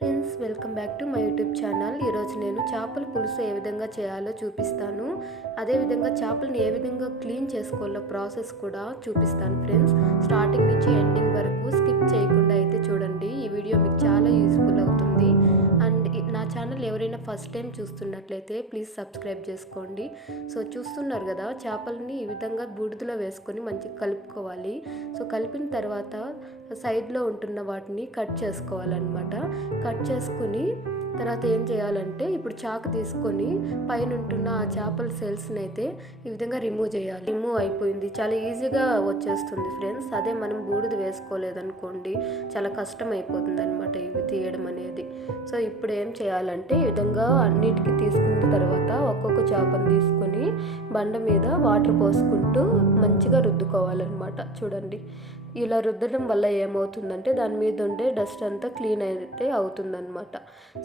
Friends, welcome back to my YouTube channel. ఈరోజు నేను చేపల పులుసు ఏ విధంగా చేయాలో చూపిస్తాను. అదేవిధంగా చేపలను ఏ విధంగా క్లీన్ చేసుకోవాలో ప్రాసెస్ కూడా చూపిస్తాను. ఫ్రెండ్స్, స్టార్టింగ్ నుంచి ఎండింగ్ వరకు స్కిప్ చేయకుండా అయితే చూడండి. ఈ వీడియో మీకు చాలా యూస్ఫుల్ అవుతుంది. అండ్ నా ఛానల్ ఎవరైనా ఫస్ట్ టైం చూస్తున్నట్లయితే ప్లీజ్ సబ్స్క్రైబ్ చేసుకోండి. సో చూస్తున్నారు కదా, చేపలని ఈ విధంగా బూడిదలో వేసుకొని మంచిగా కలుపుకోవాలి. సో కలిపిన తర్వాత సైడ్లో ఉంటున్న వాటిని కట్ చేసుకోవాలన్నమాట. కట్ చేసుకుని తర్వాత ఏం చేయాలంటే, ఇప్పుడు చాకు తీసుకొని పైన ఉంటున్న ఆ చేపల సెల్స్ని అయితే ఈ విధంగా రిమూవ్ చేయాలి. రిమూవ్ అయిపోయింది, చాలా ఈజీగా వచ్చేస్తుంది ఫ్రెండ్స్. అదే మనం బూడిద వేసుకోలేదనుకోండి, చాలా కష్టం అయిపోతుంది అనమాట ఇవి తీయడం అనేది. సో ఇప్పుడు ఏం చేయాలంటే, ఈ విధంగా అన్నిటికీ తీసుకున్న తర్వాత ఒక్కొక్క చేపను తీసుకొని బండ మీద వాటర్ పోసుకుంటూ మంచిగా రుద్దుకోవాలన్నమాట. చూడండి, ఇలా రుద్దడం వల్ల ఏమవుతుందంటే దాని మీద ఉండే డస్ట్ అంతా క్లీన్ అయితే అవుతుందన్నమాట.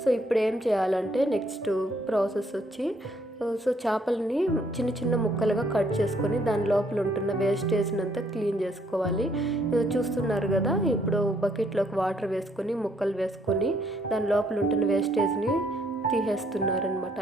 సో ఇప్పుడు ఏం చేయాలంటే, నెక్స్ట్ ప్రాసెస్ వచ్చి, సో చేపలని చిన్న చిన్న ముక్కలుగా కట్ చేసుకొని దాని లోపల ఉంటున్న వేస్టేజ్ని అంతా క్లీన్ చేసుకోవాలి. చూస్తున్నారు కదా, ఇప్పుడు బకెట్లోకి వాటర్ వేసుకొని ముక్కలు వేసుకొని దాని లోపల ఉంటున్న వేస్టేజ్ని తీసేస్తున్నారనమాట.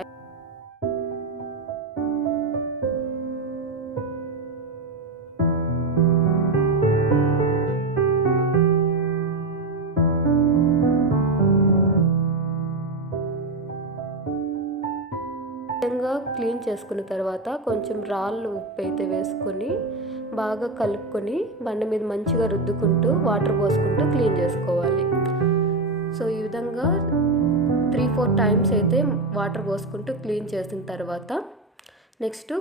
విధంగా క్లీన్ చేసుకున్న తర్వాత కొంచెం రాళ్ళు ఉప్పు అయితే వేసుకొని బాగా కలుపుకొని బండ మీద మంచిగా రుద్దుకుంటూ వాటర్ పోసుకుంటూ క్లీన్ చేసుకోవాలి. సో ఈ విధంగా 3-4 టైమ్స్ అయితే వాటర్ పోసుకుంటూ క్లీన్ చేసిన తర్వాత నెక్స్ట్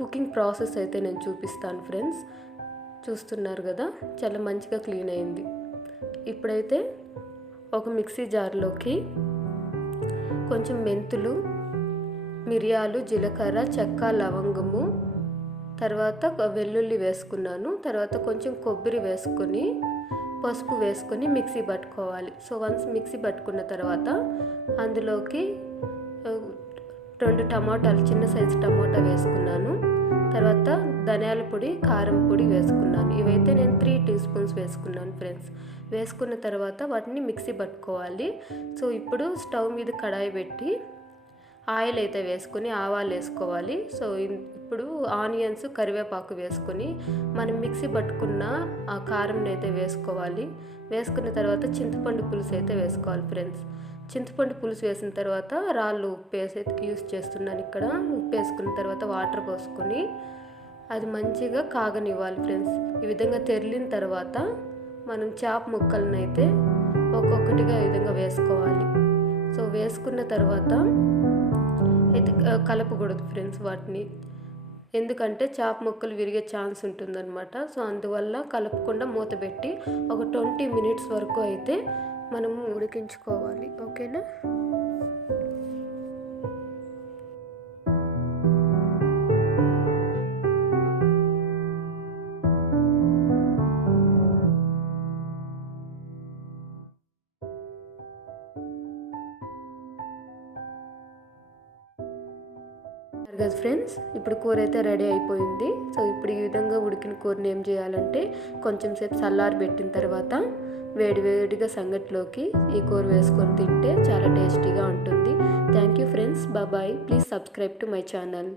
కుకింగ్ ప్రాసెస్ అయితే నేను చూపిస్తాను. ఫ్రెండ్స్, చూస్తున్నారు కదా, చాలా మంచిగా క్లీన్ అయింది. ఇప్పుడైతే ఒక మిక్సీ జార్లోకి కొంచెం మెంతులు, మిరియాలు, జీలకర్ర, చెక్క, లవంగము, తర్వాత వెల్లుల్లి వేసుకున్నాను. తర్వాత కొంచెం కొబ్బరి వేసుకొని పసుపు వేసుకొని మిక్సీ పట్టుకోవాలి. సో వన్స్ మిక్సీ పట్టుకున్న తర్వాత అందులోకి 2 టమాటాలు, చిన్న సైజు టమాటా వేసుకున్నాను. తర్వాత ధనియాల పొడి, కారం పొడి వేసుకున్నాను. ఇవైతే నేను 3 టీ స్పూన్స్ వేసుకున్నాను ఫ్రెండ్స్. వేసుకున్న తర్వాత వాటిని మిక్సీ పట్టుకోవాలి. సో ఇప్పుడు స్టవ్ మీద కడాయి పెట్టి ఆయిల్ అయితే వేసుకొని ఆవాలు వేసుకోవాలి. సో ఇప్పుడు ఆనియన్స్, కరివేపాకు వేసుకొని మనం మిక్సీ పట్టుకున్న ఆ కారంని అయితే వేసుకోవాలి. వేసుకున్న తర్వాత చింతపండు పులుసు అయితే వేసుకోవాలి ఫ్రెండ్స్. చింతపండు పులుసు వేసిన తర్వాత రాళ్ళు ఉప్పు వేసి యూస్ చేస్తున్నాను ఇక్కడ. ఉప్పు వేసుకున్న తర్వాత వాటర్ పోసుకొని అది మంచిగా కాగనివ్వాలి ఫ్రెండ్స్. ఈ విధంగా తెరిలిన తర్వాత మనం చేప ముక్కలను అయితే ఒక్కొక్కటిగా ఈ విధంగా వేసుకోవాలి. సో వేసుకున్న తర్వాత అయితే కలపకూడదు ఫ్రెండ్స్ వాటిని, ఎందుకంటే చేప ముక్కలు విరిగే ఛాన్స్ ఉంటుందన్నమాట. సో అందువల్ల కలపకుండా మూత పెట్టి ఒక 20 మినిట్స్ వరకు అయితే మనం ఉడికించుకోవాలి. ఓకేనా? కదా ఫ్రెండ్స్, ఇప్పుడు కూర అయితే రెడీ అయిపోయింది. సో ఇప్పుడు ఈ విధంగా ఉడికిన కూరని ఏం చేయాలంటే, కొంచెం సేపు చల్లారి పెట్టిన తర్వాత వేడివేడిగా సంగటిలోకి ఈ కూర వేసుకొని తింటే చాలా టేస్టీగా ఉంటుంది. Thank you friends, bye. Please subscribe to my channel.